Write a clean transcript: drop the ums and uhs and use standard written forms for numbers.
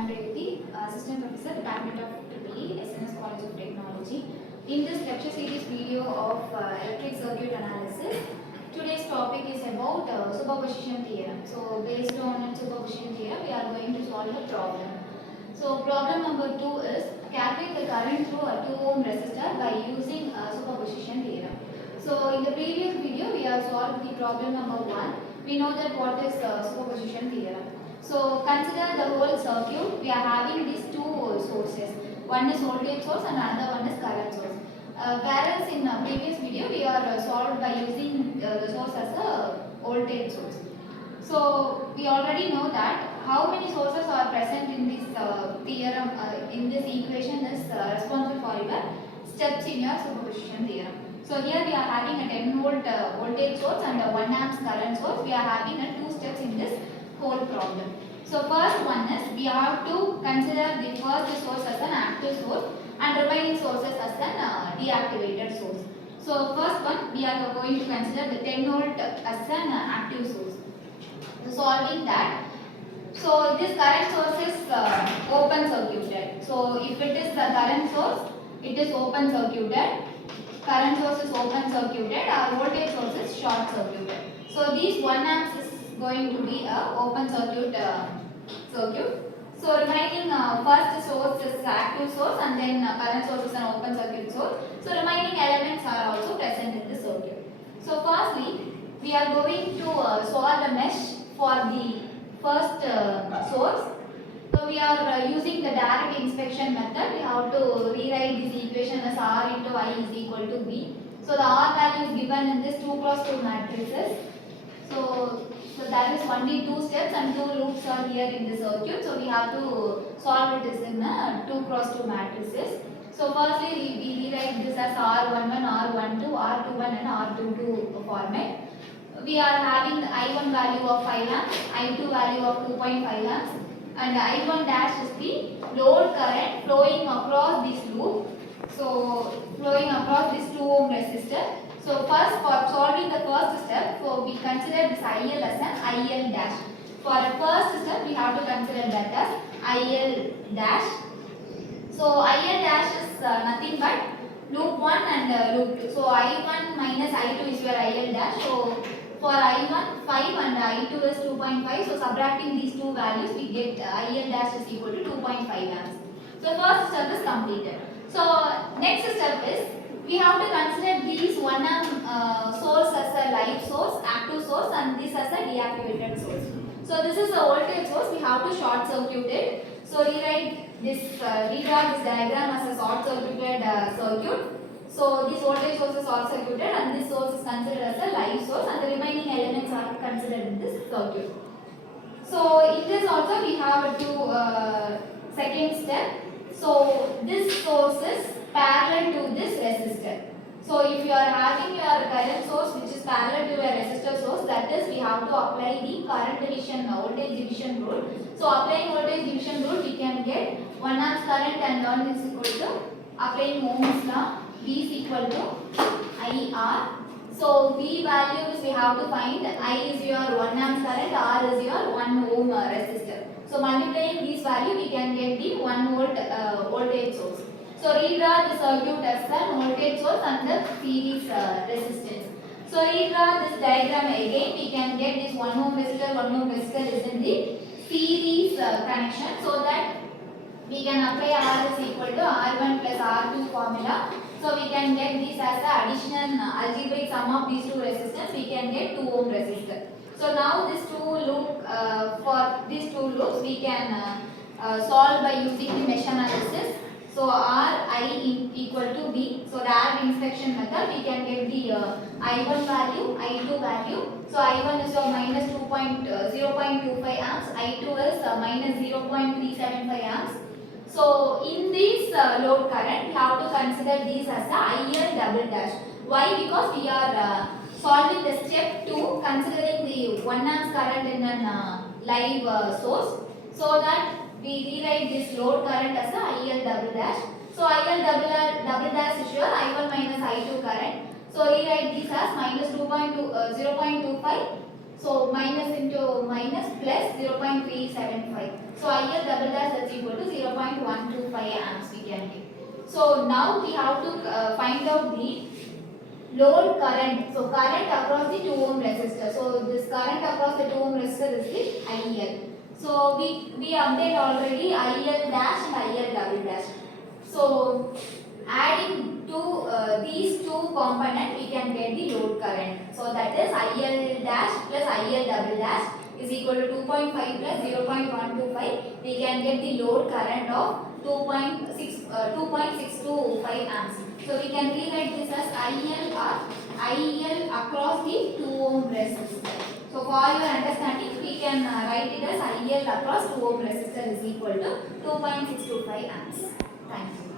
am Revati, Assistant Professor, Department of EEE, SNS College of Technology. In this lecture series video of electric circuit analysis, today's topic is about superposition theorem. So, based on superposition theorem, we are going to solve a problem. So, problem number 2 is calculate the current through a 2 ohm resistor by using superposition theorem. So, in the previous video, we have solved the problem number 1. We know that what is superposition theorem. So consider the whole circuit. We are having these two sources. One is voltage source and another one is current source. Whereas in the previous video we are solved by using the source as a voltage source. So we already know that how many sources are present in this theorem, in this equation is responsible for your steps in your superposition theorem. So here we are having a 10 volt voltage source and a 1 amps current source. We are having a 2 steps in this whole problem. So first one is we have to consider the first source as an active source and remaining sources as an deactivated source. So first one we are going to consider the 10 volt as an active source. So solving that, so this current source is open circuited. So if it is the current source, it is open circuited. Current source is open circuited, our voltage source is short circuited. So these 1 amps is going to be a open circuit circuit. So remaining first source is active source and then current source is an open circuit source. So remaining elements are also present in the circuit. So firstly, we are going to solve a mesh for the first source. So we are using the direct inspection method. We have to rewrite this equation as R into I is equal to B. So the R value is given in this 2 cross 2 matrices. So that is only 2 steps and 2 loops are here in the circuit. So we have to solve it in a 2 cross 2 matrices. So firstly we rewrite this as R11, R12, R21 and R22 format. We are having I1 value of 5 amps, I2 value of 2.5 amps and I1 dash is the load current flowing across this loop. So flowing across this 2 ohm resistor. So first for solving the first step, so we consider this IL as an IL dash. For a first step we have to consider that as IL dash. So IL dash is nothing but loop 1 and loop 2. So I1 minus I2 is your IL dash. So for I1 5 and I2 is 2.5. So subtracting these two values we get IL dash is equal to 2.5 amps. So first step is completed. So next step is we have to consider these 1 amp source as a live source, active source and this as a deactivated source. So this is a voltage source, we have to short circuit it. So rewrite this, redraw this diagram as a short circuited circuit. So this voltage source is short circuited and this source is considered as a live source and the remaining elements are considered in this circuit. So in this also we have to second step. So this source is parallel to this resistor. So if you are having your current source which is parallel to your resistor source, that is we have to apply the current division, voltage division rule. So applying voltage division rule we can get 1 amp current and 1 is equal to applying Ohm's law, V is equal to IR. So V value is we have to find, I is your 1 amp current, R is your 1 ohm resistor. So multiplying this value we can get the 1 volt voltage source. So redraw the circuit as a voltage source and the series resistance. So redraw this diagram again, we can get this 1 ohm resistor, 1 ohm resistor is in the series connection, so that we can apply R is equal to R1 plus R2 formula. So we can get this as the addition algebraic sum of these two resistors, we can get 2 ohm resistor. So now this for these two loops we can solve by using the mesh analysis. So Ri equal to B. So direct inspection method we can get the I1 value, I2 value. So I1 is minus 0.25 amps, I2 is minus 0.375 amps. So in this load current we have to consider these as a IL double dash. Why? Because we are solving the step 2 considering the 1 amps current in an live source, so that we rewrite this load current as a IL double dash. So IL double dash is your I1 minus I2 current. So rewrite this as minus 0.25. So minus into minus plus 0.375. So IL double dash is equal to 0.125 amps we can take. So now we have to find out the load current. So current across the 2 ohm resistor. So this current across the 2 ohm resistor is the IL. So we update already IL dash and IL double dash. So adding to these two components we can get the load current. So that is IL dash plus IL double dash is equal to 2.5 plus 0.125. We can get the load current of 2.625 amps. So we can rewrite this as IL or IL across the 2 ohm resistor. So for your understanding, we can write it as IL across 2 ohm resistor is equal to 2.625 amps. Thank you.